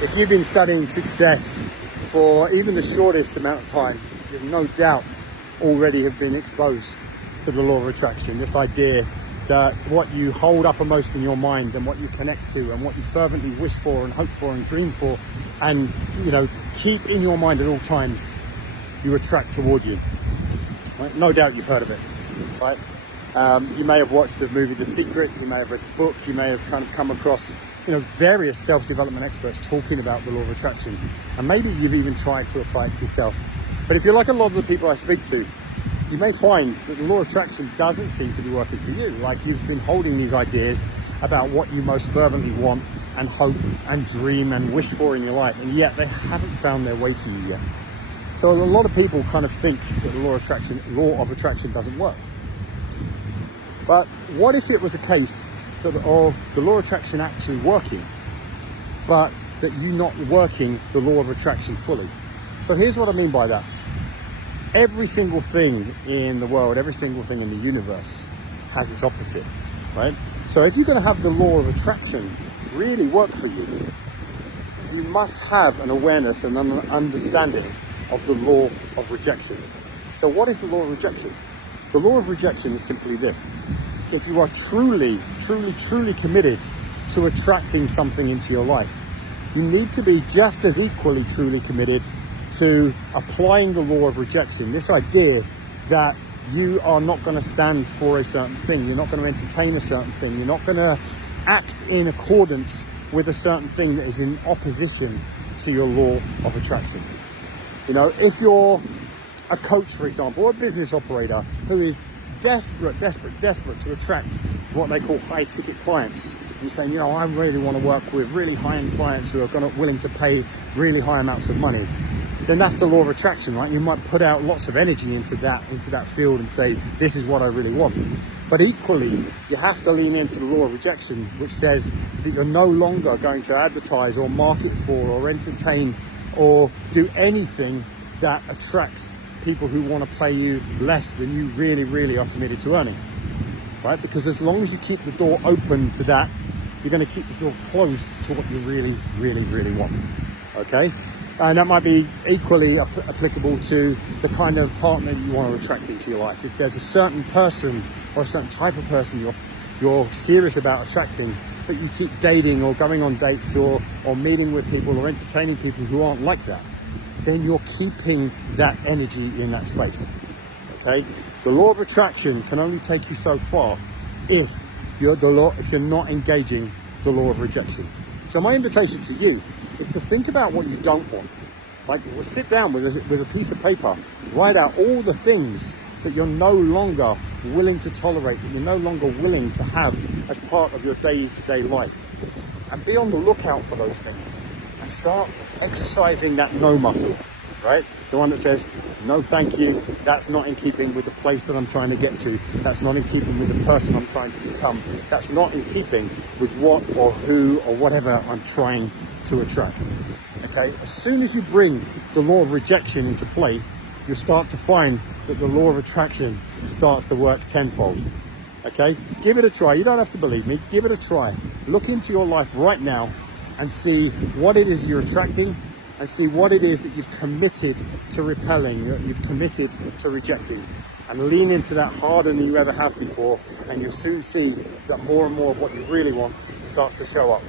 If you've been studying success for even the shortest amount of time, you've no doubt already have been exposed to the law of attraction. This idea that what you hold uppermost in your mind and what you connect to and what you fervently wish for and hope for and dream for and, you know, keep in your mind at all times, you attract toward you. Right? No doubt you've heard of it, right? You may have watched the movie The Secret, you may have read the book, you may have kind of come across, you know, various self-development experts talking about the law of attraction, and maybe you've even tried to apply it to yourself. But if you're like a lot of the people I speak to, you may find that the law of attraction doesn't seem to be working for you. Like, you've been holding these ideas about what you most fervently want and hope and dream and wish for in your life, and yet they haven't found their way to you yet. So a lot of people kind of think that the law of attraction doesn't work. But what if it was a case of the law of attraction actually working, but that you're not working the law of attraction fully? So here's what I mean by that. Every single thing in the world, every single thing in the universe has its opposite, right? So if you're going to have the law of attraction really work for you, you must have an awareness and an understanding of the law of rejection. So what is the law of rejection? The law of rejection is simply this. If you are truly committed to attracting something into your life, you need to be just as equally truly committed to applying the law of rejection. This idea that you are not going to stand for a certain thing, you're not going to entertain a certain thing, you're not going to act in accordance with a certain thing that is in opposition to your law of attraction. You know, if you're a coach, for example, or a business operator who is desperate to attract what they call high ticket clients, and you're saying, you know, I really want to work with really high-end clients who are willing to pay really high amounts of money, then that's the law of attraction, right? You might put out lots of energy into that field and say, this is what I really want. But equally, you have to lean into the law of rejection, which says that you're no longer going to advertise or market for or entertain or do anything that attracts people who want to pay you less than you really are committed to earning, right? Because as long as you keep the door open to that, you're going to keep the door closed to what you really want, okay? And that might be equally applicable to the kind of partner you want to attract into your life. If there's a certain person or a certain type of person you're serious about attracting, but you keep dating or going on dates or meeting with people or entertaining people who aren't like that, then you're keeping that energy in that space, okay? The law of attraction can only take you so far if you're not engaging the law of rejection. So my invitation to you is to think about what you don't want. Like, sit down with a piece of paper, write out all the things that you're no longer willing to tolerate, that you're no longer willing to have as part of your day-to-day life. And be on the lookout for those things. And start exercising that no muscle, right? The one that says, no thank you, that's not in keeping with the place that I'm trying to get to. That's not in keeping with the person I'm trying to become. That's not in keeping with what or who or whatever I'm trying to attract. Okay, as soon as you bring the law of rejection into play, you'll start to find that the law of attraction starts to work tenfold. Okay, give it a try. You don't have to believe me, give it a try. Look into your life right now and see what it is you're attracting, and see what it is that you've committed to repelling, you've committed to rejecting, and lean into that harder than you ever have before, and you'll soon see that more and more of what you really want starts to show up.